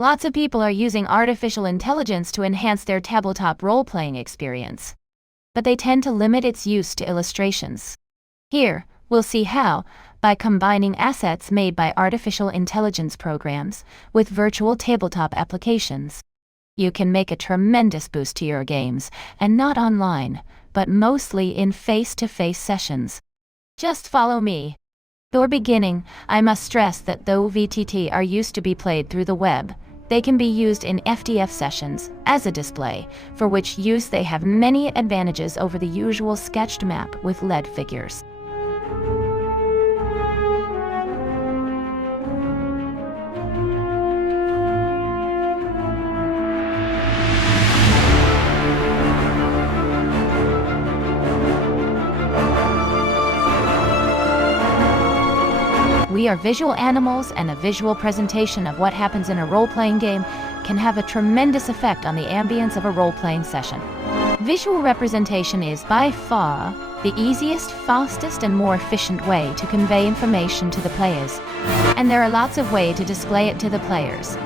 Lots of people are using artificial intelligence to enhance their tabletop role-playing experience, but they tend to limit its use to illustrations. Here, we'll see how, by combining assets made by artificial intelligence programs with virtual tabletop applications, you can make a tremendous boost to your games, and not online, but mostly in face-to-face sessions. Just follow me. Before beginning, I must stress that though VTT are used to be played through the web, they can be used in FDF sessions as a display, for which use they have many advantages over the usual sketched map with LED figures. We are visual animals, and a visual presentation of what happens in a role-playing game can have a tremendous effect on the ambience of a role-playing session. Visual representation is by far the easiest, fastest, and more efficient way to convey information to the players, and there are lots of ways to display it to the players.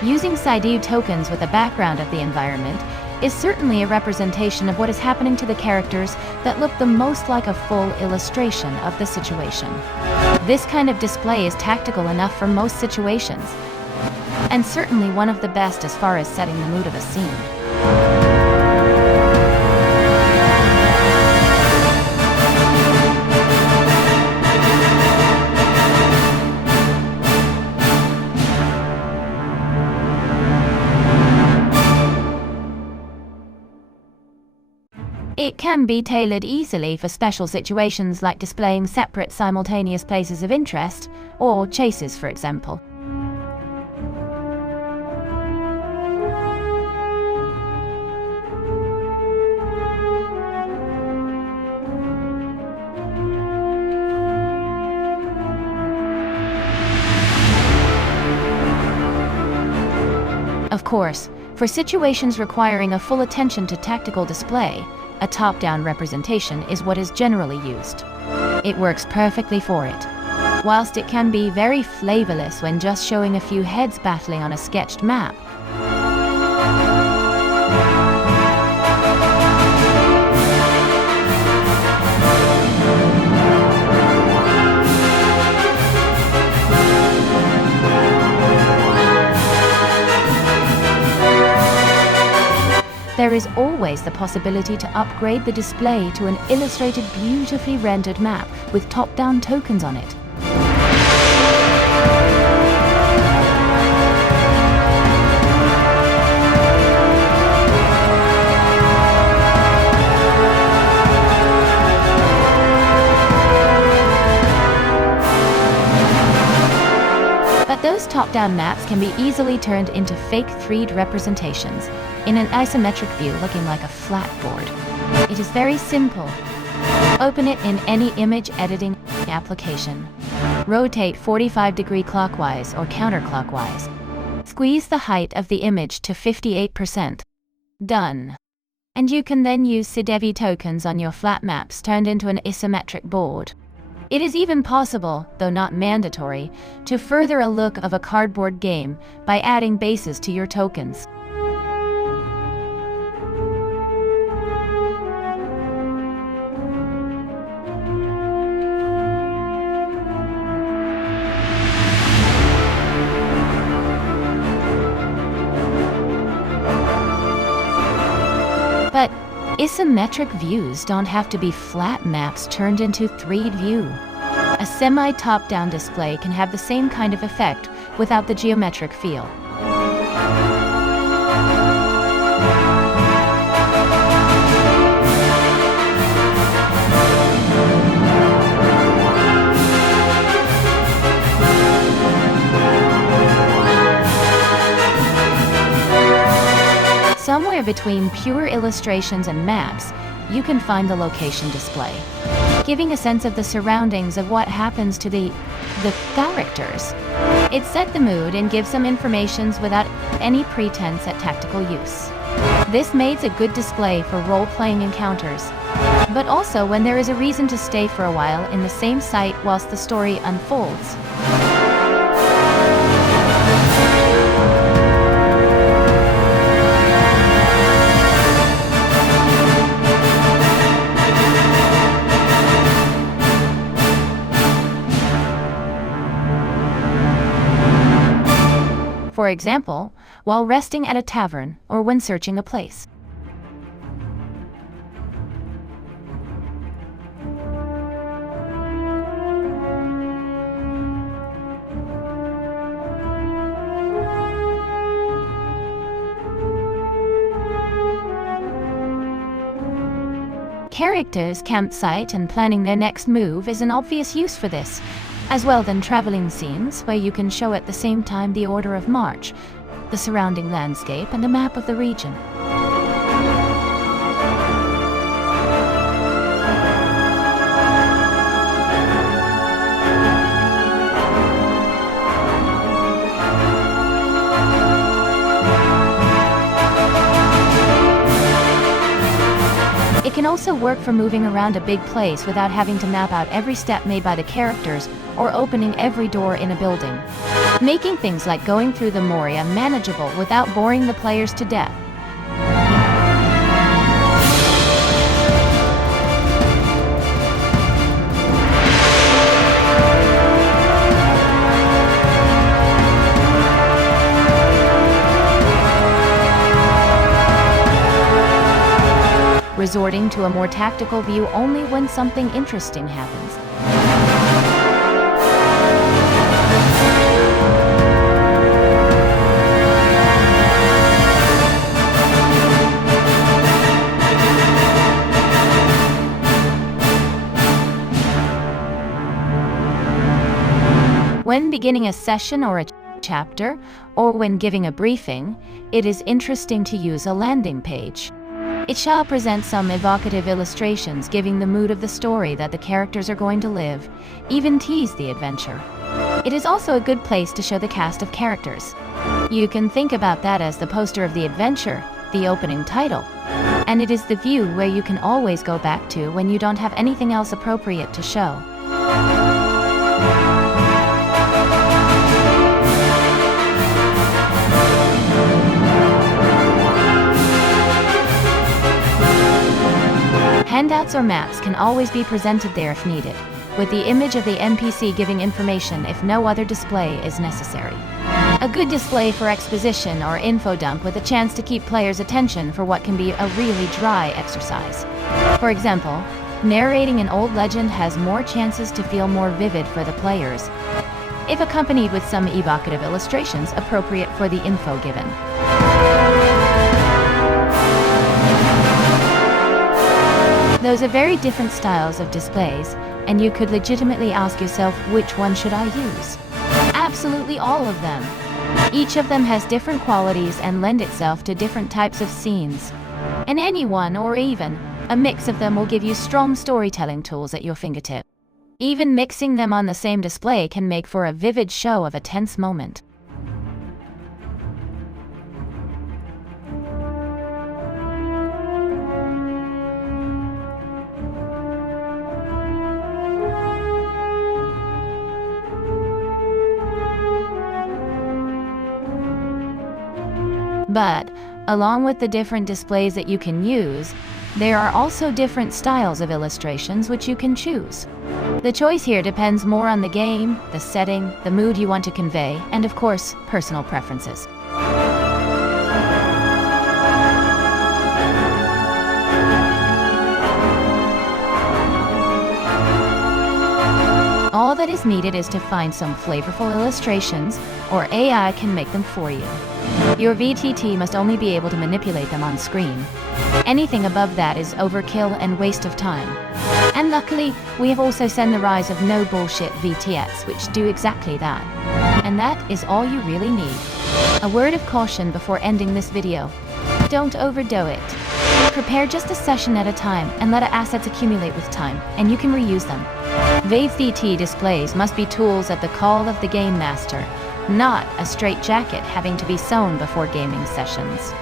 Using SID tokens with a background of the environment is certainly a representation of what is happening to the characters that look the most like a full illustration of the situation. This kind of display is tactical enough for most situations, and certainly one of the best as far as setting the mood of a scene. It can be tailored easily for special situations like displaying separate simultaneous places of interest, or chases, for example. Of course, for situations requiring a full attention to tactical display, a top-down representation is what is generally used. It works perfectly for it. Whilst it can be very flavorless when just showing a few heads battling on a sketched map, there is always the possibility to upgrade the display to an illustrated, beautifully rendered map with top-down tokens on it. But those top-down maps can be easily turned into fake 3D representations in an isometric view looking like a flat board. It is very simple. Open it in any image editing application. Rotate 45-degree clockwise or counterclockwise. Squeeze the height of the image to 58%. Done. And you can then use SID tokens on your flat maps turned into an isometric board. It is even possible, though not mandatory, to further a look of a cardboard game by adding bases to your tokens. But isometric views don't have to be flat maps turned into 3D view. A semi-top-down display can have the same kind of effect without the geometric feel. Somewhere between pure illustrations and maps, you can find the location display. giving a sense of the surroundings of what happens to the characters. It set the mood and gives some informations without any pretense at tactical use. This makes a good display for role-playing encounters, but also when there is a reason to stay for a while in the same site whilst the story unfolds. For example, while resting at a tavern or when searching a place. Characters' campsite and planning their next move is an obvious use for this, as well than traveling scenes where you can show at the same time the order of march, the surrounding landscape, and a map of the region. It can also work for moving around a big place without having to map out every step made by the characters or opening every door in a building, making things like going through the Moria manageable without boring the players to death. Resorting to a more tactical view only when something interesting happens. When beginning a session or a chapter, or when giving a briefing, it is interesting to use a landing page. It shall present some evocative illustrations giving the mood of the story that the characters are going to live, even tease the adventure. It is also a good place to show the cast of characters. You can think about that as the poster of the adventure, the opening title. And it is the view where you can always go back to when you don't have anything else appropriate to show. Handouts or maps can always be presented there if needed, with the image of the NPC giving information if no other display is necessary. A good display for exposition or info dump with a chance to keep players' attention for what can be a really dry exercise. For example, narrating an old legend has more chances to feel more vivid for the players, if accompanied with some evocative illustrations appropriate for the info given. Those are very different styles of displays, and you could legitimately ask yourself, which one should I use? Absolutely all of them. Each of them has different qualities and lend itself to different types of scenes. And any one, or even a mix of them, will give you strong storytelling tools at your fingertip. Even mixing them on the same display can make for a vivid show of a tense moment. But, along with the different displays that you can use, there are also different styles of illustrations which you can choose. The choice here depends more on the game, the setting, the mood you want to convey, and of course, personal preferences. All that is needed is to find some flavorful illustrations, or AI can make them for you. Your VTT must only be able to manipulate them on screen. Anything above that is overkill and waste of time. And luckily, we have also seen the rise of no bullshit VTX, which do exactly that. And that is all you really need. A word of caution before ending this video. but don't overdo it. Prepare just a session at a time and let assets accumulate with time, and you can reuse them. VTT displays must be tools at the call of the game master, not a straitjacket having to be sewn before gaming sessions.